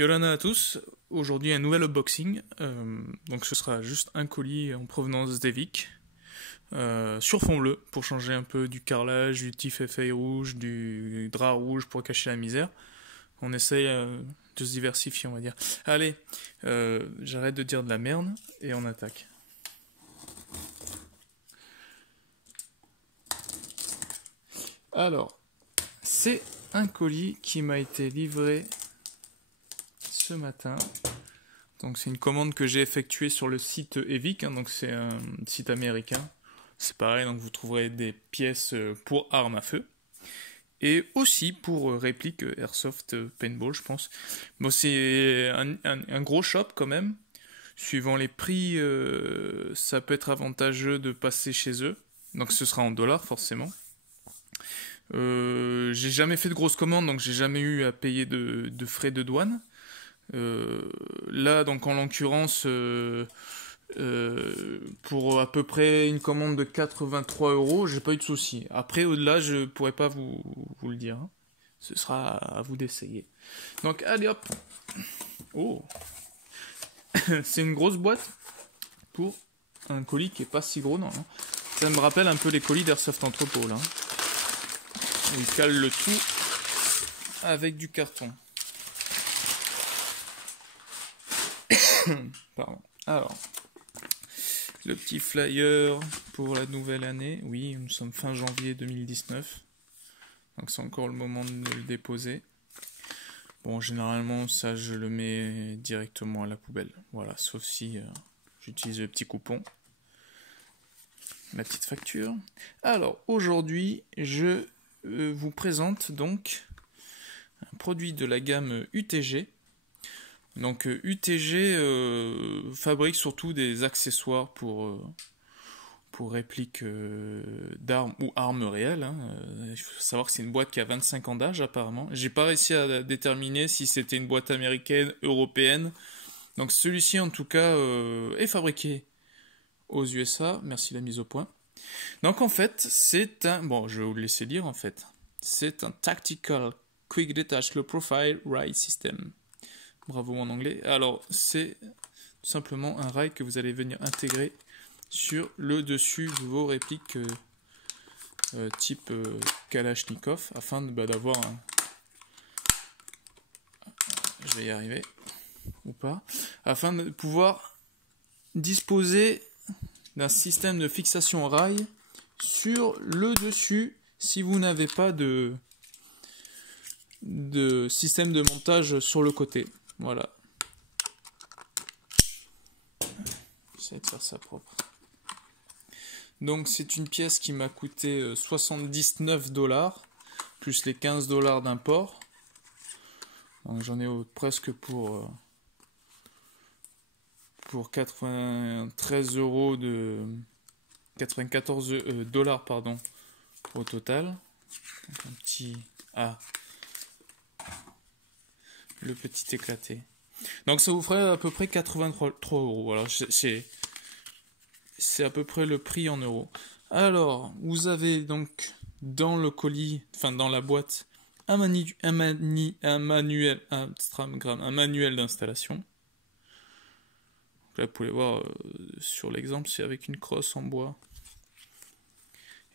Yolana à tous, aujourd'hui un nouvel unboxing, donc ce sera juste un colis en provenance d'Evic, sur fond bleu, pour changer un peu du carrelage, du tif-feuille rouge, du drap rouge pour cacher la misère. On essaye de se diversifier, on va dire. Allez, j'arrête de dire de la merde, et on attaque. Alors, c'est un colis qui m'a été livré ce matin. Donc c'est une commande que j'ai effectuée sur le site Evic, donc c'est un site américain. C'est pareil, donc vous trouverez des pièces pour armes à feu. Et aussi pour réplique Airsoft Paintball, je pense. Bon, c'est un gros shop quand même. Suivant les prix, ça peut être avantageux de passer chez eux. Donc ce sera en dollars forcément. J'ai jamais fait de grosses commandes, donc j'ai jamais eu à payer de frais de douane. Là, donc en l'occurrence, pour à peu près une commande de 83 €, j'ai pas eu de soucis. Après, au-delà, je pourrais pas vous le dire. Hein. Ce sera à vous d'essayer. Donc, allez hop. Oh, c'est une grosse boîte pour un colis qui est pas si gros, non. Hein. Ça me rappelle un peu les colis d'Airsoft Entrepôt, là. Ils calent le tout avec du carton. Pardon. Alors, le petit flyer pour la nouvelle année. Oui, nous sommes fin janvier 2019. Donc c'est encore le moment de le déposer. Bon, généralement, ça, je le mets directement à la poubelle. Voilà, sauf si j'utilise le petit coupon. La petite facture. Alors, aujourd'hui, je vous présente donc un produit de la gamme UTG. Donc UTG fabrique surtout des accessoires pour répliques d'armes ou armes réelles. Hein. Il faut savoir que c'est une boîte qui a 25 ans d'âge apparemment. J'ai pas réussi à déterminer si c'était une boîte américaine, européenne. Donc celui-ci en tout cas est fabriqué aux USA. Merci la mise au point. Donc en fait c'est un... Bon, je vais vous le laisser lire en fait. C'est un Tactical Quick Detach Low Profile Ride System. Bravo en anglais. Alors, c'est tout simplement un rail que vous allez venir intégrer sur le dessus de vos répliques type Kalachnikov afin d'avoir un... Je vais y arriver. Ou pas. Afin de pouvoir disposer d'un système de fixation rail sur le dessus si vous n'avez pas de système de montage sur le côté. Voilà. J'essaie de faire ça propre. Donc c'est une pièce qui m'a coûté 79 $, plus les 15 $ d'import. Donc j'en ai presque pour 93 € de 94 $ pardon, au total. Donc un petit le petit éclaté. Donc ça vous ferait à peu près 83 €. Voilà, c'est à peu près le prix en euros. Alors, vous avez donc dans le colis, enfin dans la boîte, un manuel d'installation. Là, vous pouvez voir sur l'exemple, c'est avec une crosse en bois.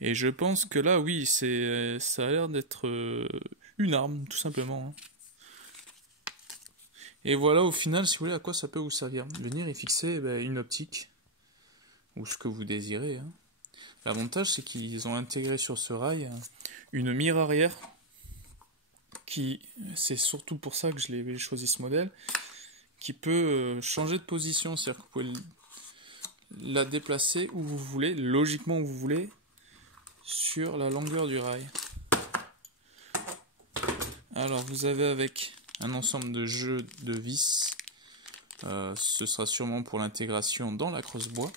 Et je pense que là, oui, ça a l'air d'être une arme, tout simplement. Hein. Et voilà, au final, si vous voulez, à quoi ça peut vous servir. Venir y fixer une optique, ou ce que vous désirez. Hein. L'avantage, c'est qu'ils ont intégré sur ce rail une mire arrière, c'est surtout pour ça que je l'ai choisi ce modèle, qui peut changer de position, c'est-à-dire que vous pouvez la déplacer où vous voulez, logiquement où vous voulez, sur la longueur du rail. Alors, vous avez avec un ensemble de jeux de vis. Ce sera sûrement pour l'intégration dans la crosse bois.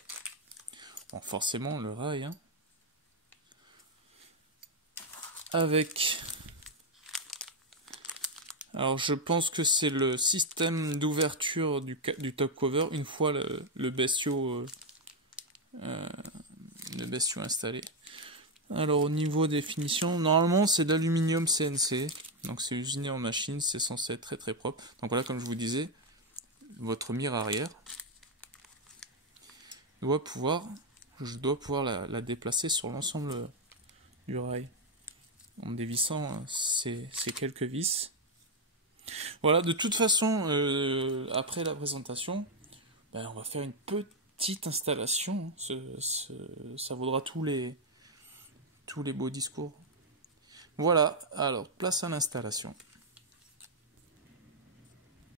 Bon, forcément, le rail. Hein. Avec... Alors, je pense que c'est le système d'ouverture du top cover une fois le bestiau installé. Alors, au niveau des finitions, normalement, c'est d'aluminium CNC. Donc c'est usiné en machine, c'est censé être très très propre. Donc voilà, comme je vous disais, votre mire arrière je dois pouvoir la déplacer sur l'ensemble du rail en dévissant ces quelques vis. Voilà, de toute façon, après la présentation, on va faire une petite installation. Ça vaudra tous les beaux discours. Voilà, alors place à l'installation.